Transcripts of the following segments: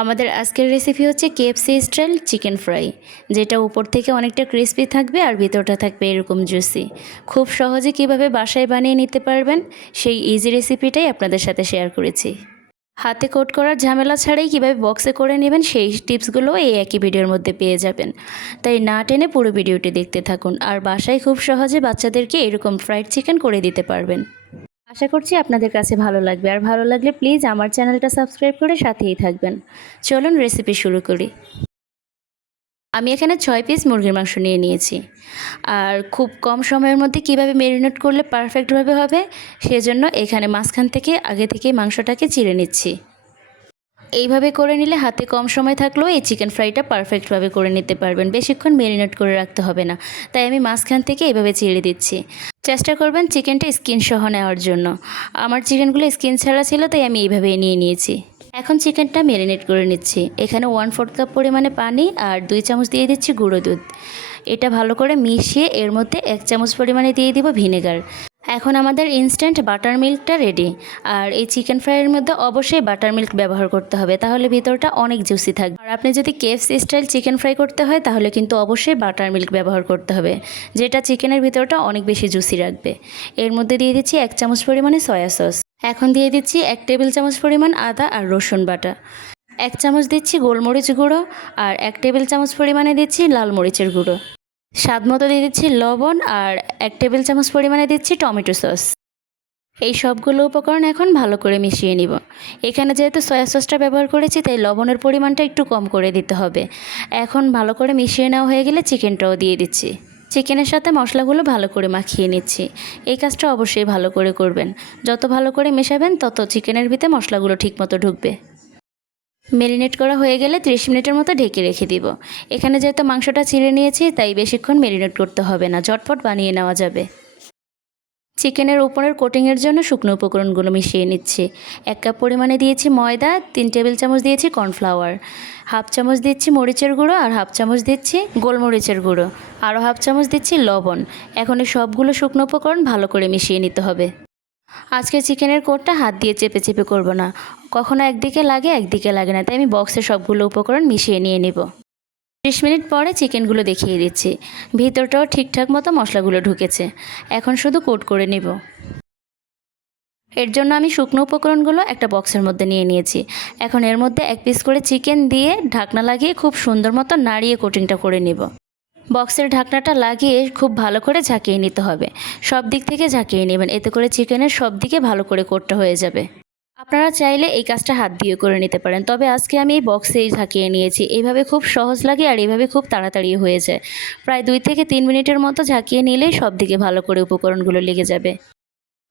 আমাদের আজকের রেসিপি হচ্ছে কেএফসি স্টাইল চিকেন ফ্রাই, যেটা উপর থেকে অনেকটা ক্রিস্পি থাকবে আর ভিতরটা থাকবে এরকম জুসি। খুব সহজে কিভাবে বাসায় বানিয়ে নিতে পারবেন সেই ইজি রেসিপিটাই আপনাদের সাথে শেয়ার করেছি। হাতে কোট করার ঝামেলা ছাড়াই কিভাবে বক্সে করে নেবেন সেই টিপসগুলো এই একই ভিডিওর মধ্যে পেয়ে যাবেন। তাই না টেনে পুরো ভিডিওটি দেখতে থাকুন আর বাসায় খুব সহজে বাচ্চাদেরকে এরকম ফ্রাইড চিকেন করে দিতে পারবেন। আশা করছি আপনাদের কাছে ভালো লাগবে, আর ভালো লাগলে প্লিজ আমার চ্যানেলটা সাবস্ক্রাইব করে সাথেই থাকবেন। চলুন রেসিপি শুরু করি। আমি এখানে 6 পিস মুরগির মাংস নিয়ে নিয়েছি, আর খুব কম সময়ের মধ্যে কিভাবে ম্যারিনেট করলে পারফেক্টভাবে হবে সেজন্য এখানে মাঝখান থেকে আগে থেকে মাংসটাকে চিড়ে নিচ্ছি। এইভাবে করে নিলে হাতে কম সময় থাকলেও এই চিকেন ফ্রাইটা পারফেক্টভাবে করে নিতে পারবেন, বেশিক্ষণ ম্যারিনেট করে রাখতে হবে না। তাই আমি মাঝখান থেকে এইভাবে চিড়ে দিচ্ছি। চেষ্টা করবেন চিকেনটা স্কিন সহ নেওয়ার জন্য। আমার চিকেনগুলো স্কিন ছাড়া ছিল, তাই আমি এইভাবেই নিয়ে নিয়েছি। এখন চিকেনটা ম্যারিনেট করে নিচ্ছি। এখানে 1/4 কাপ পরিমাণে পানি আর 2 চামচ দিয়ে দিচ্ছি গুঁড়ো দুধ। এটা ভালো করে মিশিয়ে এর মধ্যে 1 চামচ পরিমাণে দিয়ে দিব ভিনেগার। এখন আমাদের ইনস্ট্যান্ট বাটার মিল্কটা রেডি। আর এই চিকেন ফ্রাইয়ের মধ্যে অবশ্যই বাটার মিল্ক ব্যবহার করতে হবে, তাহলে ভিতরটা অনেক জুসি থাকবে। আর আপনি যদি কেএফসি স্টাইল চিকেন ফ্রাই করতে হয় তাহলে কিন্তু অবশ্যই বাটার মিল্ক ব্যবহার করতে হবে, যেটা চিকেনের ভিতরটা অনেক বেশি জুসি রাখবে। এর মধ্যে দিয়ে দিচ্ছি 1 চামচ পরিমাণে সয়া সস। এখন দিয়ে দিচ্ছি 1 টেবিল চামচ পরিমাণ আদা আর রসুন বাটা। 1 চামচ দিচ্ছি গোলমরিচ গুঁড়ো আর 1 টেবিল চামচ পরিমাণে দিচ্ছি লাল মরিচের গুঁড়ো। স্বাদ মতো দিয়ে দিচ্ছি লবণ আর 1 টেবিল চামচ পরিমাণে দিচ্ছি টমেটো সস। এই সবগুলো উপকরণ এখন ভালো করে মিশিয়ে নিব। এখানে যেহেতু সয়া সসটা ব্যবহার করেছি তাই লবণের পরিমাণটা একটু কম করে দিতে হবে। এখন ভালো করে মিশিয়ে নেওয়া হয়ে গেলে চিকেনটাও দিয়ে দিচ্ছি। চিকেনের সাথে মশলাগুলো ভালো করে মাখিয়ে নিচ্ছি। এই কাজটা অবশ্যই ভালো করে করবেন। যত ভালো করে মেশাবেন তত চিকেনের ভিতরে মশলাগুলো ঠিকমতো ঢুকবে। ম্যারিনেট করা হয়ে গেলে 30 মিনিটের মতো ঢেকে রেখে দিব। এখানে যেহেতু মাংসটা ছিঁড়ে নিয়েছি তাই বেশিক্ষণ ম্যারিনেট করতে হবে না, ঝটপট বানিয়ে নেওয়া যাবে। চিকেনের উপরের কোটিংয়ের জন্য শুকনো উপকরণগুলো মিশিয়ে নিচ্ছি। 1 কাপ পরিমাণে দিয়েছি ময়দা, 3 টেবিল চামচ দিয়েছি কর্নফ্লাওয়ার, 1/2 চামচ দিচ্ছি মরিচের গুঁড়ো আর 1/2 চামচ দিচ্ছি গোলমরিচের গুঁড়ো, আরও 1/2 চামচ দিচ্ছি লবণ। এখন এই সবগুলো শুকনো উপকরণ ভালো করে মিশিয়ে নিতে হবে। আজকে চিকেনের কোটটা হাত দিয়ে চেপে চেপে করব না, কখনো একদিকে লাগে একদিকে লাগে না, তাই আমি বক্সে সবগুলো উপকরণ মিশিয়ে নিয়ে নেব। 30 মিনিট পরে চিকেনগুলো দেখিয়ে দিচ্ছি। ভিতরটাও ঠিকঠাক মতো মশলাগুলো ঢুকেছে। এখন শুধু কোট করে নেব। এর জন্য আমি শুকনো উপকরণগুলো একটা বক্সের মধ্যে নিয়ে নিয়েছি। এখন এর মধ্যে 1 পিস করে চিকেন দিয়ে ঢাকনা লাগিয়ে খুব সুন্দর মতো নাড়িয়ে কোটিংটা করে নেব। বক্সের ঢাকনাটা লাগিয়ে খুব ভালো করে ঝাঁকিয়ে নিতে হবে। সব দিক থেকে ঝাঁকিয়ে নেবেন, এতে করে চিকেনের সব দিকে ভালো করে কোটটা হয়ে যাবে। আপনারা চাইলে এই কাজটা হাত দিয়ে করে নিতে পারেন, তবে আজকে আমি এই বক্সেই ঝাঁকিয়ে নিয়েছি। এইভাবে খুব সহজ লাগে আর এইভাবে খুব তাড়াতাড়ি হয়ে যায়। প্রায় 2 থেকে 3 মিনিটের মতো ঝাঁকিয়ে নিলেই সব দিকে ভালো করে উপকরণগুলো লেগে যাবে।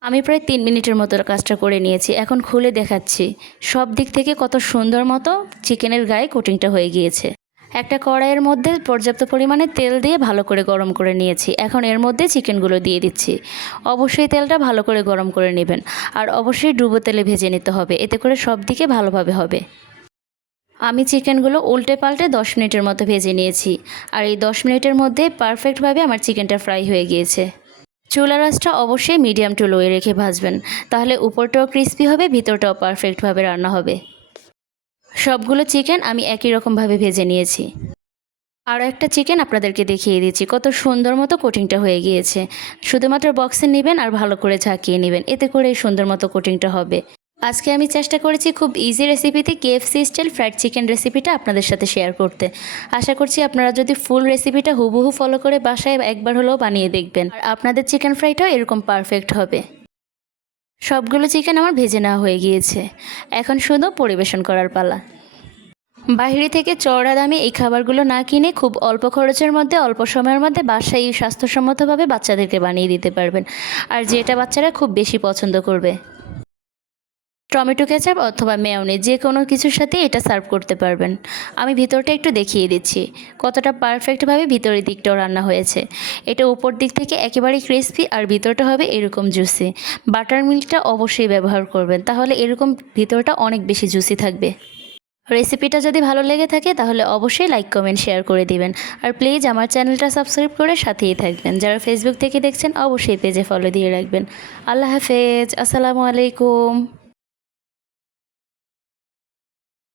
আমি প্রায় 3 মিনিটের মতো কাজটা করে নিয়েছি। এখন খুলে দেখাচ্ছি সব দিক থেকে কত সুন্দর মতো চিকেনের গায়ে কোটিংটা হয়ে গিয়েছে। একটা কড়াইয়ের মধ্যে পর্যাপ্ত পরিমাণে তেল দিয়ে ভালো করে গরম করে নিয়েছি। এখন এর মধ্যে চিকেনগুলো দিয়ে দিচ্ছি। অবশ্যই তেলটা ভালো করে গরম করে নেবেন, আর অবশ্যই ডুবো তেলে ভেজে নিতে হবে, এতে করে সব দিকে ভালোভাবে হবে। আমি চিকেনগুলো উল্টে পাল্টে 10 মিনিটের মতো ভেজে নিয়েছি, আর এই 10 মিনিটের মধ্যে পারফেক্টভাবে আমার চিকেনটা ফ্রাই হয়ে গিয়েছে। চুলার আঁচটা অবশ্যই মিডিয়াম টু লোয়ে রেখে ভাজবেন, তাহলে উপরটাও ক্রিস্পি হবে, ভিতরটাও পারফেক্টভাবে রান্না হবে। সবগুলো চিকেন আমি একই রকমভাবে ভেজে নিয়েছি। আরও একটা চিকেন আপনাদেরকে দেখিয়ে দিচ্ছি, কত সুন্দর মতো কোটিংটা হয়ে গিয়েছে। শুধুমাত্র বক্সে নেবেন আর ভালো করে ঝাঁকিয়ে নেবেন, এতে করে সুন্দর মতো কোটিংটা হবে। আজকে আমি চেষ্টা করেছি খুব ইজি রেসিপিতে কেএফসি স্টাইল ফ্রাইড চিকেন রেসিপিটা আপনাদের সাথে শেয়ার করতে। আশা করছি আপনারা যদি ফুল রেসিপিটা হুবহু ফলো করে বাসায় একবার হলেও বানিয়ে দেখবেন, আর আপনাদের চিকেন ফ্রাইটাও এরকম পারফেক্ট হবে। সবগুলো চিকেন আমার ভেজে নেওয়া হয়ে গিয়েছে। এখন শুধু পরিবেশন করার পালা। বাইরে থেকে চড়া দামে এই খাবারগুলো না কিনে খুব অল্প খরচের মধ্যে অল্প সময়ের মধ্যে বাসায় স্বাস্থ্যসম্মতভাবে বাচ্চাদেরকে বানিয়ে দিতে পারবেন, আর যেটা বাচ্চারা খুব বেশি পছন্দ করবে। টমেটো কেচাপ অথবা মেয়োনেজ যে কোনো কিছুর সাথে এটা সার্ভ করতে পারবেন। আমি ভিতরটা একটু দেখিয়ে দিচ্ছি কতটা পারফেক্টভাবে ভিতরের দিকটাও রান্না হয়েছে। এটা উপর দিক থেকে একেবারেই ক্রিস্পি আর ভিতরটা হবে এরকম জুসি। বাটার মিল্কটা অবশ্যই ব্যবহার করবেন, তাহলে এরকম ভিতরটা অনেক বেশি জুসি থাকবে। রেসিপিটা যদি ভালো লেগে থাকে তাহলে অবশ্যই লাইক কমেন্ট শেয়ার করে দিবেন, আর প্লিজ আমার চ্যানেলটা সাবস্ক্রাইব করে সাথেই থাকবেন। যারা ফেসবুক থেকে দেখছেন অবশ্যই পেজে ফলো দিয়ে রাখবেন। আল্লাহ হাফেজ, আসসালামু আলাইকুম।